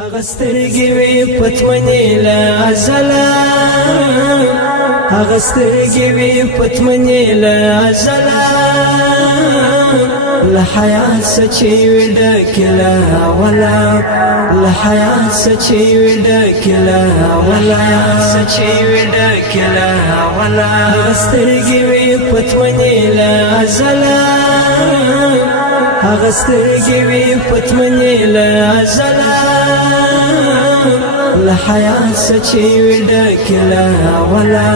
هغه سترګې وې پتمنې له ازله، هغه سترګې وې پتمنې له ازله، له حیا سچې وې ډکې له اوله، له حیا سچې وې ډکې له اوله، سچې وې ډکې له اوله، هغه سترګې وې پتمنې له ازله، هغه سترګې وې پتمنې له ازله، له حیا سچې وې ډکې له اوله،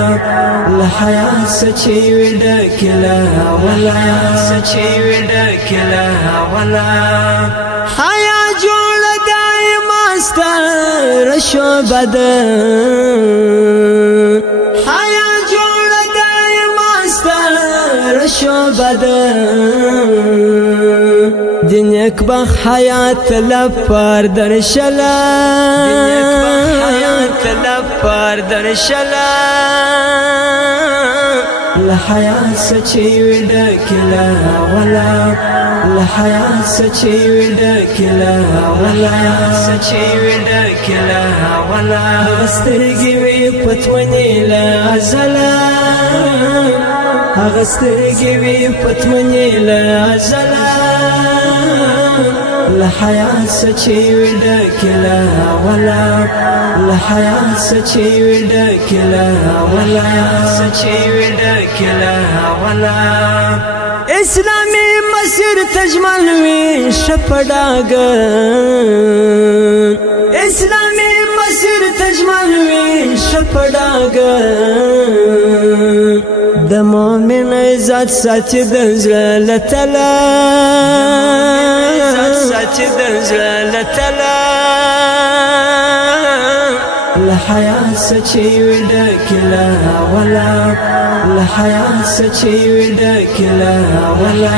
له حیا سچې وې ډکې له اوله، سچې وې ډکې له اوله، حیا جوړه دایما ستره شوبه ده، حیا جوړه دایما ستره شوبه ده، د نیکبخت حیات لپاره درشله، د نیکبخت حیات لپاره درشله، له حیا سچې وې ډکې له اوله، له حیا سچې وې ډکې له اوله، سچې وې ډکې له اوله، هغه سترګې وې پتمنې له ازله، هغه سترګې وې پتمنې له ازله، له حیا سچې وې ډکې له اوله، له حیا سچې وې ډکې له اوله، سچې وې ډکې له اوله، اسلامي مسیر تجمل وي شپه ډاګه، اسلامي مسیر تجمل وي شپه ډاګه، د مؤمن عزت ساتي د زړه له تله، ساتي د زړه له تله، له حیا سچې وې ډکې له اوله، له حیا سچې وې ډکې له اوله،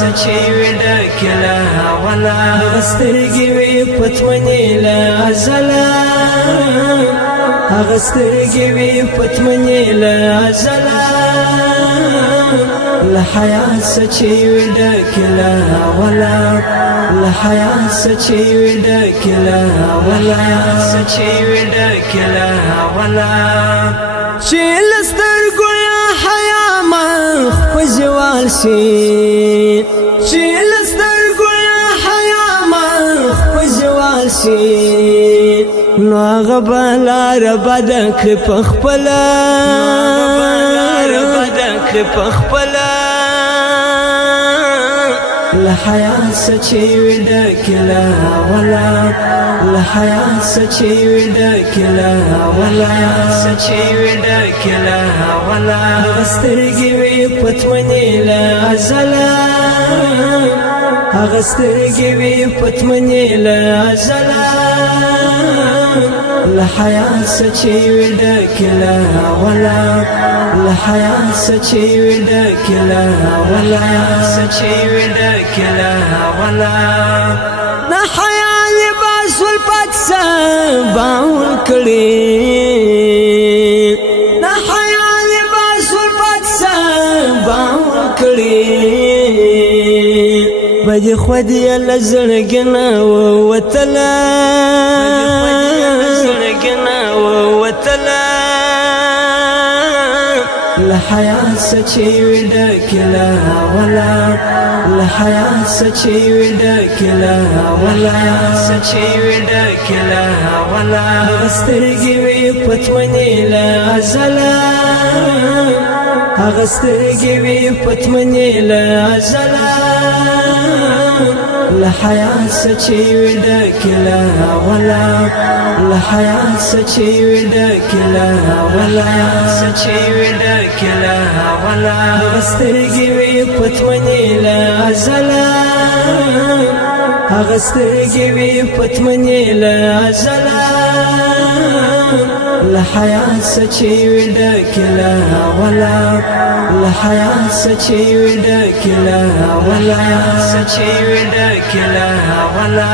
سچې وې ډکې له اوله، هغه سترګې وې پتمنې له ازله، هغه سترګې وې پتمنې له ازله، له حیا سچې وې ډکې له اوله، له حیا سچې وې ډکې له اوله، سچې وې ډکې له اوله، چې له سترګو یې حیا مخ په زوال شي، چې له سترګو یې حیا مخ په زوال شي، نو هغه به لاره بده کړي په خپله، په خپله، له حیا سچې وې ډکې له اوله، له حیا سچې وې ډکې له اوله، سچې وې ډکې له اوله، هغه سترګې وې پتمنې له ازله، هغه سترګې وې پتمنې له ازله، له حیا سچې وې ډکې له اوله، له حیا سچې وې ډکې له اوله، سچې وې ډکې له اوله، نه حیا لباس ولپت سباول کړي، نه حیا لباس ولپت سباول کړي، بدې خودې یې له زړګي نه ووتله، له حیا سچې وې ډکې له اوله، له حیا سچې وې ډکې له اوله، سچې وې ډکې له اوله، هغه سترګې وې پتمنې له ازله، هغه سترګې وې پتمنې له ازله، له حیا سچې وې ډکې له اوله، له حیا سچې وې ډکې له اوله، سچې وې ډکې له اوله، هغه سترګې وې پتمنې له ازله، هغه سترګې وې پتمنې له ازله، له حیا سچې وې ډکې له اوله، له حیا سچې وې ډکې له اوله، سچې وې ډکې له اوله.